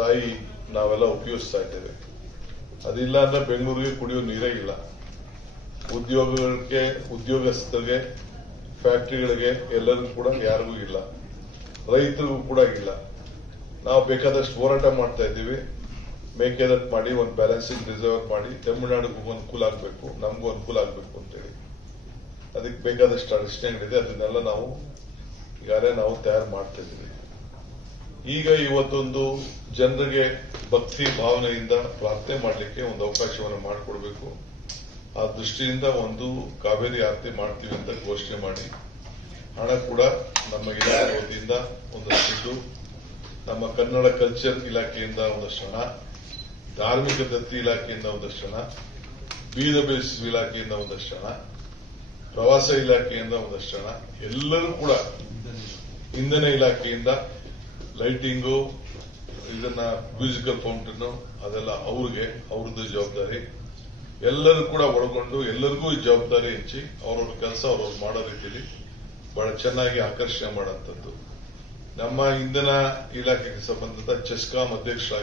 ತಾಯಿ ನಾವೆಲ್ಲ ಉಪಯೋಗಿಸ್ತಾ ಇದ್ದೇವೆ. ಅದಿಲ್ಲ ಅಂದ್ರೆ ಬೆಂಗಳೂರಿಗೆ ಕುಡಿಯೋ ನೀರೇ ಇಲ್ಲ. ಉದ್ಯೋಗಗಳಿಗೆ, ಉದ್ಯೋಗಸ್ಥರಿಗೆ, ಫ್ಯಾಕ್ಟರಿಗಳಿಗೆ ಎಲ್ಲರಿಗೂ ಕೂಡ ಯಾರಿಗೂ ಇಲ್ಲ. ರೈತರಿಗೂ ಕೂಡ ಇಲ್ಲ. ನಾವು ಬೇಕಾದಷ್ಟು ಹೋರಾಟ ಮಾಡ್ತಾ ಇದ್ದೀವಿ. ಮೇಕೆದಾಟು ಮಾಡಿ ಒಂದು ಬ್ಯಾಲೆನ್ಸಿಂಗ್ ರಿಸರ್ವ್ ಮಾಡಿ ತಮಿಳುನಾಡಿಗೂ ಅನುಕೂಲ ಆಗಬೇಕು, ನಮಗೂ ಅನುಕೂಲ ಆಗಬೇಕು ಅಂತೇಳಿ ಅದಕ್ಕೆ ಬೇಕಾದಷ್ಟು ಅಡಚಣೆಗಳಿದೆ. ಅದನ್ನೆಲ್ಲ ನಾವು ಈಗಾಗಲೇ ನಾವು ತಯಾರು ಮಾಡ್ತಾ ಇದ್ದೀವಿ. ಈಗ ಇವತ್ತೊಂದು ಜನರಿಗೆ ಭಕ್ತಿ ಭಾವನೆಯಿಂದ ಪ್ರಾರ್ಥನೆ ಮಾಡಲಿಕ್ಕೆ ಒಂದು ಅವಕಾಶವನ್ನು ಮಾಡಿಕೊಡ್ಬೇಕು. ಆ ದೃಷ್ಟಿಯಿಂದ ಒಂದು ಕಾವೇರಿ ಆರತಿ ಮಾಡ್ತೀವಿ ಅಂತ ಘೋಷಣೆ ಮಾಡಿ ಹಣ ಕೂಡ ನಮ್ಮ ಇಲಾಖೆ ವತಿಯಿಂದ ಒಂದಷ್ಟು, ನಮ್ಮ ಕನ್ನಡ ಕಲ್ಚರ್ ಇಲಾಖೆಯಿಂದ ಒಂದಷ್ಟು ಹಣ, ಧಾರ್ಮಿಕ ದತ್ತಿ ಇಲಾಖೆಯಿಂದ ಒಂದಷ್ಟು ಹಣ, ಬೀದ ಬೆಳೆಸುವ ಇಲಾಖೆಯಿಂದ ಒಂದಷ್ಟು ಹಣ, ಪ್ರವಾಸ ಇಲಾಖೆಯಿಂದ ಒಂದಷ್ಟು ಹಣ, ಎಲ್ಲರೂ ಕೂಡ ಇಂಧನ ಇಲಾಖೆಯಿಂದ ಲೈಟಿಂಗು, ಇದನ್ನ ಮ್ಯೂಸಿಕಲ್ ಫೌಂಟನ್ ಅದೆಲ್ಲ ಅವ್ರದ್ದು ಜವಾಬ್ದಾರಿ. ಎಲ್ಲರೂ ಕೂಡ ಒಳಗೊಂಡು ಎಲ್ಲರಿಗೂ ಈ ಜವಾಬ್ದಾರಿ ಹಂಚಿ ಅವ್ರವ್ರ ಕೆಲಸ ಅವ್ರವ್ರು ಮಾಡೋ ರೀತಿಯಲ್ಲಿ ಬಹಳ ಚೆನ್ನಾಗಿ ಆಕರ್ಷಣೆ ಮಾಡುವಂಥದ್ದು. ನಮ್ಮ ಇಂಧನ ಇಲಾಖೆಗೆ ಸಂಬಂಧಿತ ಚೆಸ್ಕಾಂ ಅಧ್ಯಕ್ಷರಾಗಿ